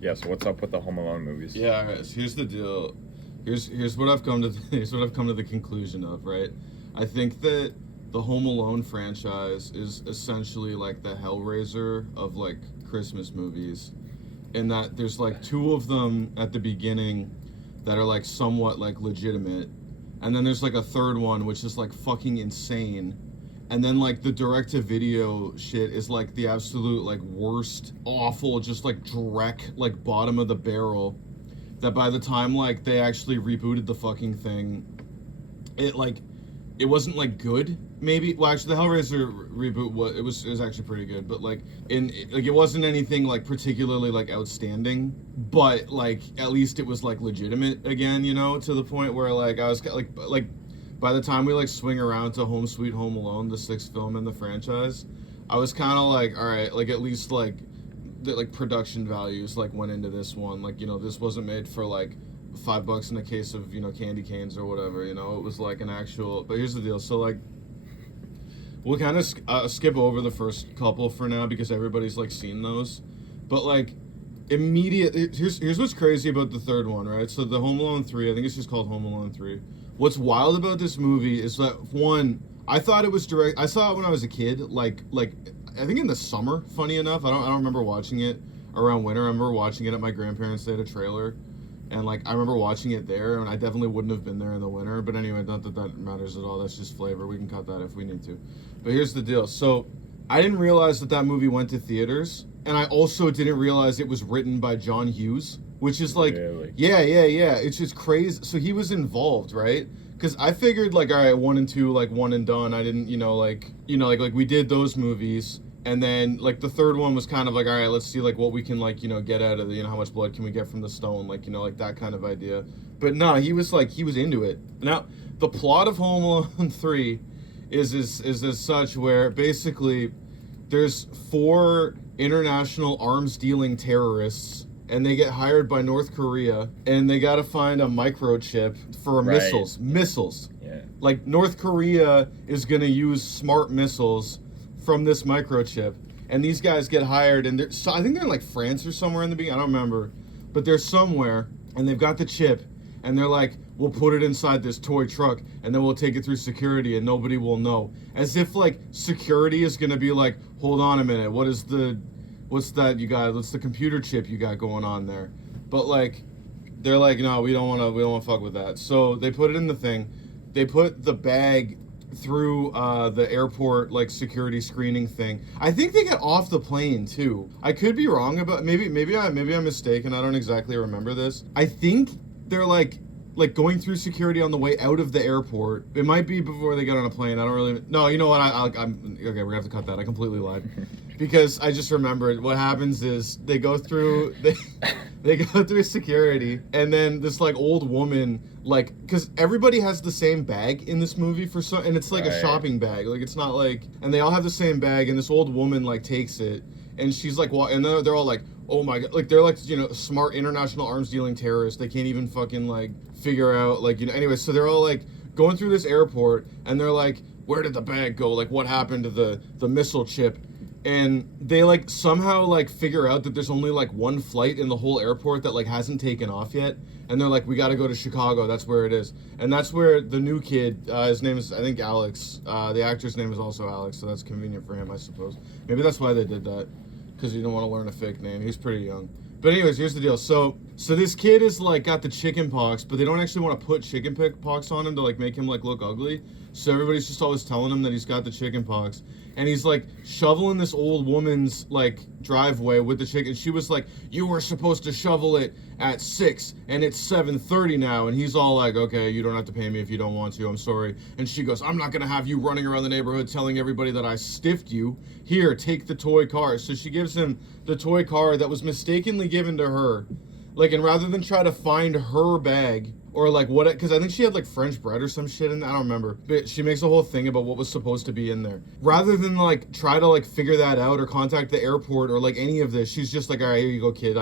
Yeah, so what's up with the Home Alone movies? Yeah, guys. Here's the deal. Here's what I've come to. Here's what I've come to the conclusion of. Right. I think that the Home Alone franchise is essentially like the Hellraiser of like Christmas movies, in that there's like two of them at the beginning that are like somewhat like legitimate, and then there's like a third one which is like fucking insane. And then like the direct to video shit is like the absolute like worst, awful, just like dreck, like bottom of the barrel. That by the time like they actually rebooted the fucking thing, it like it wasn't like good. Maybe well actually the Hellraiser reboot was actually pretty good, but like it wasn't anything like particularly like outstanding. But like at least it was like legitimate again, you know, to the point where like I was like by the time we like swing around to Home Sweet Home Alone, the sixth film in the franchise, I was kind of like, all right, like at least like the like production values like went into this one. Like, you know, this wasn't made for like $5 in a case of, you know, candy canes or whatever. You know, it was like an actual. But here's the deal. So like, we'll kind of skip over the first couple for now because everybody's like seen those. But like, here's what's crazy about the third one, right? So the Home Alone 3, I think it's just called Home Alone 3. What's wild about this movie is that one, I thought it was direct. I saw it when I was a kid, like I think in the summer. Funny enough, I don't remember watching it around winter. I remember watching it at my grandparents'. They had a trailer, and like I remember watching it there, and I definitely wouldn't have been there in the winter. But anyway, not that that matters at all. That's just flavor. We can cut that if we need to. But here's the deal. So I didn't realize that movie went to theaters, and I also didn't realize it was written by John Hughes, which is like, Really? yeah. It's just crazy. So he was involved, right? Because I figured like, all right, 1 and 2, like one and done. I didn't, like we did those movies, and then like the third one was kind of like, all right, let's see like what we can like get out of how much blood can we get from the stone, like like that kind of idea. But no, he was into it. Now the plot of Home Alone 3 is as such, where basically there's 4 international arms dealing terrorists, and they get hired by North Korea, and they got to find a microchip for Right. missiles. Yeah. Like North Korea is going to use smart missiles from this microchip, and these guys get hired, and I think they're in like France or somewhere in the beginning. I don't remember, but they're somewhere, and they've got the chip, and they're like, we'll put it inside this toy truck, and then we'll take it through security, and nobody will know. As if like security is going to be like, hold on a minute, what's that you got? What's the computer chip you got going on there? But like, they're like, no, we don't want to fuck with that. So they put it in the thing. They put the bag through the airport like security screening thing. I think they get off the plane too. I could be wrong about maybe I'm mistaken. I don't exactly remember this. I think they're like going through security on the way out of the airport. It might be before they get on a plane. I don't really. No, you know what? I'm okay. We're gonna have to cut that. I completely lied. Because I just remembered what happens is they go through they go through security, and then this like old woman, like, because everybody has the same bag in this movie and it's like a shopping bag, like it's not like, and they all have the same bag, and this old woman like takes it, and she's like, and they're all like, oh my god, like they're like smart international arms dealing terrorists. They can't even fucking like figure out like anyway. So they're all like going through this airport, and they're like, where did the bag go? Like what happened to the missile chip? And they like somehow like figure out that there's only like one flight in the whole airport that like hasn't taken off yet, and they're like, we got to go to Chicago, that's where it is. And that's where the new kid, his name is I think Alex, the actor's name is also Alex, so that's convenient for him, I suppose. Maybe that's why they did that, because you don't want to learn a fake name. He's pretty young. But anyways, here's the deal. So this kid is like got the chicken pox, but they don't actually want to put chicken pox on him to like make him like look ugly. So everybody's just always telling him that he's got the chicken pox. And he's like shoveling this old woman's like driveway with the chicken. She was like, you were supposed to shovel it at 6 and it's 7:30 now. And he's all like, okay, you don't have to pay me if you don't want to, I'm sorry. And she goes, I'm not gonna have you running around the neighborhood telling everybody that I stiffed you. Here, take the toy car. So she gives him the toy car that was mistakenly given to her. Like, and rather than try to find her bag, or like what, because I think she had like French bread or some shit in there, I don't remember, but she makes a whole thing about what was supposed to be in there. Rather than like try to like figure that out or contact the airport or like any of this, she's just like, all right, here you go, kid.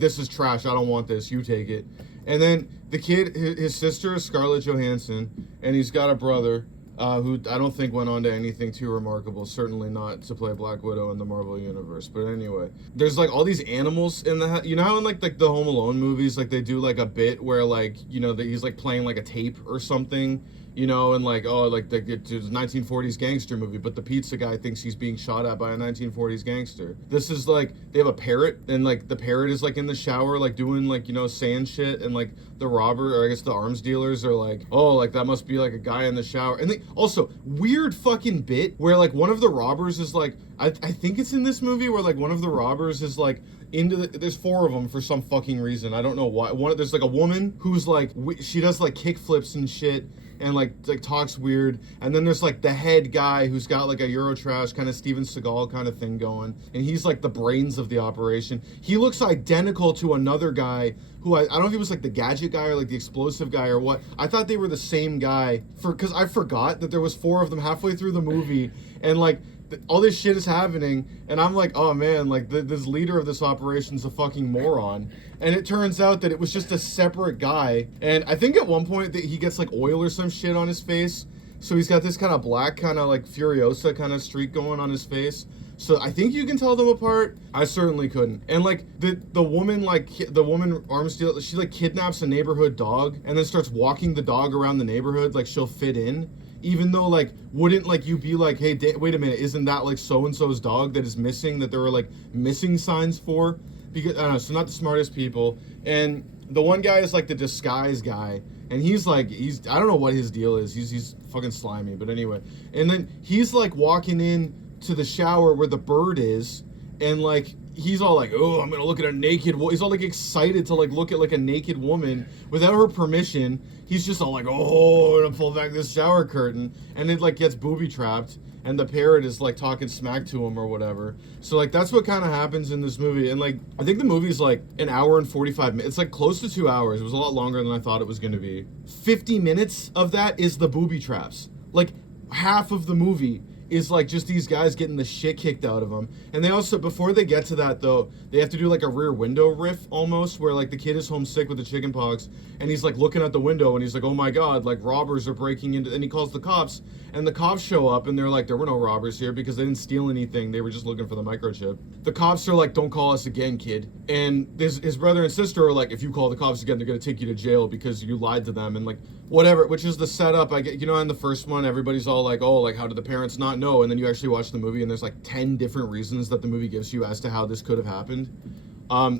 This is trash. I don't want this. You take it. And then the kid, his sister is Scarlett Johansson, and he's got a brother. who I don't think went on to anything too remarkable, certainly not to play Black Widow in the Marvel Universe. But anyway, there's like all these animals in the, you know how in like the Home Alone movies, like they do like a bit where like, you know, that he's like playing like a tape or something, you know, and like, oh, like it's a 1940s gangster movie, but the pizza guy thinks he's being shot at by a 1940s gangster. This is like, they have a parrot, and like the parrot is like in the shower, like doing like, you know, saying shit, and like the robber, or I guess the arms dealers are like, oh, like that must be like a guy in the shower. And they also, weird fucking bit where like one of the robbers is like, I think it's in this movie where like one of the robbers is like, there's 4 of them for some fucking reason. I don't know why. There's like a woman who's like, she does like kick flips and shit, and like talks weird. And then there's like the head guy who's got like a Eurotrash kind of Steven Seagal kind of thing going, and he's like the brains of the operation. He looks identical to another guy who I don't know if he was like the gadget guy or like the explosive guy or what. I thought they were the same guy because I forgot that there was 4 of them halfway through the movie, and like all this shit is happening, and I'm like, oh man, like this leader of this operation's a fucking moron. And it turns out that it was just a separate guy, and I think at one point that he gets like oil or some shit on his face, so he's got this kind of black kind of like Furiosa kind of streak going on his face. So I think you can tell them apart. I certainly couldn't. And like the woman, like the woman arms deal, she like kidnaps a neighborhood dog and then starts walking the dog around the neighborhood like she'll fit in. Even though, like, wouldn't, like, you be like, hey, wait a minute, isn't that, like, so-and-so's dog that is missing, that there were, like, missing signs for? Because, I don't know, so not the smartest people. And the one guy is, like, the disguise guy. And he's, like, I don't know what his deal is. He's fucking slimy, but anyway. And then he's, like, walking in to the shower where the bird is, and, like, he's all like, oh, I'm gonna look at a naked woman. He's all like excited to like look at like a naked woman without her permission. He's just all like, oh, I'm gonna pull back this shower curtain, and it like gets booby trapped, and the parrot is like talking smack to him or whatever. So like that's what kind of happens in this movie. And like I think the movie's like an hour and 45 minutes. It's like close to 2 hours. It was a lot longer than I thought it was gonna be. 50 minutes of that is the booby traps. Like half of the movie is like just these guys getting the shit kicked out of them. And they also, before they get to that though, they have to do like a Rear Window riff almost, where like the kid is homesick with the chicken pox, and he's like looking at the window and he's like, oh my god, like robbers are breaking into, and he calls the cops, and the cops show up and they're like, there were no robbers here because they didn't steal anything, they were just looking for the microchip. The cops are like, don't call us again, kid. And his brother and sister are like, if you call the cops again, they're gonna take you to jail because you lied to them, and like whatever, which is the setup. I get, you know, in the first one everybody's all like, oh, like how did the parents not know? And then you actually watch the movie and there's like 10 different reasons that the movie gives you as to how this could have happened.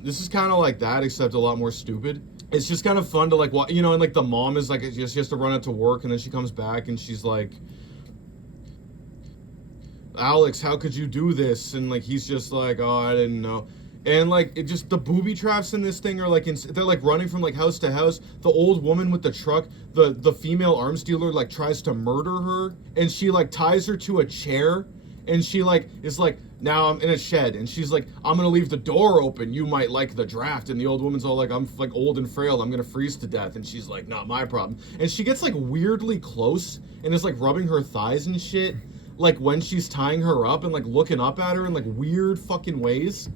This is kind of like that, except a lot more stupid. It's just kind of fun to like, you know, and like the mom is like, she has to run out to work, and then she comes back and she's like, Alex, how could you do this? And like he's just like, oh, I didn't know. And like it just, the booby traps in this thing are like they're like running from like house to house. The old woman with the truck, the female arms dealer like tries to murder her, and she like ties her to a chair, and she like is like, now I'm in a shed, and she's like, I'm gonna leave the door open, you might like the draft. And the old woman's all like, I'm like old and frail, I'm gonna freeze to death. And she's like, not my problem. And she gets like weirdly close and is like rubbing her thighs and shit, like when she's tying her up, and like looking up at her in like weird fucking ways.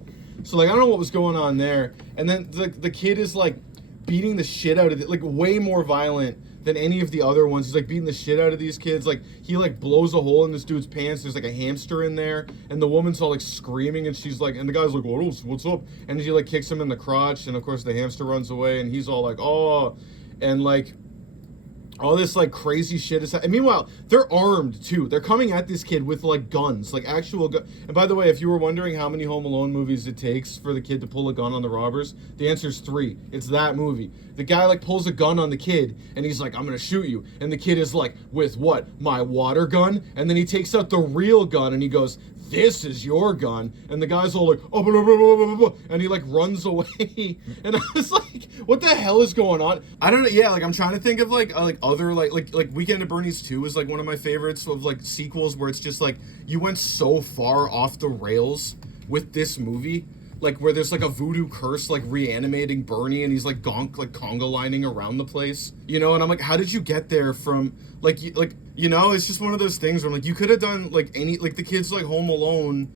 So like I don't know what was going on there. And then the kid is like beating the shit out of it, like way more violent than any of the other ones. He's like beating the shit out of these kids. Like he like blows a hole in this dude's pants. There's like a hamster in there, and the woman's all like screaming, and she's like, and the guy's like, what's up? And she like kicks him in the crotch, and of course the hamster runs away, and he's all like, oh, and like all this like crazy shit is happening. And meanwhile, they're armed too. They're coming at this kid with like guns, like actual guns. And by the way, if you were wondering how many Home Alone movies it takes for the kid to pull a gun on the robbers, the answer is 3. It's that movie. The guy like pulls a gun on the kid, and he's like, I'm gonna shoot you. And the kid is like, with what? My water gun? And then he takes out the real gun and he goes, this is your gun. And the guy's all like, oh, blah, blah, blah, blah, blah, and he like runs away. And I was like, what the hell is going on? I don't know. Yeah, like I'm trying to think of like other like Weekend at Bernie's 2 is like one of my favorites of like sequels, where it's just like you went so far off the rails with this movie, like where there's like a voodoo curse like reanimating Bernie, and he's like conga lining around the place, you know. And I'm like, how did you get there from like you know, it's just one of those things where I'm like, you could have done like any, like the kids like Home Alone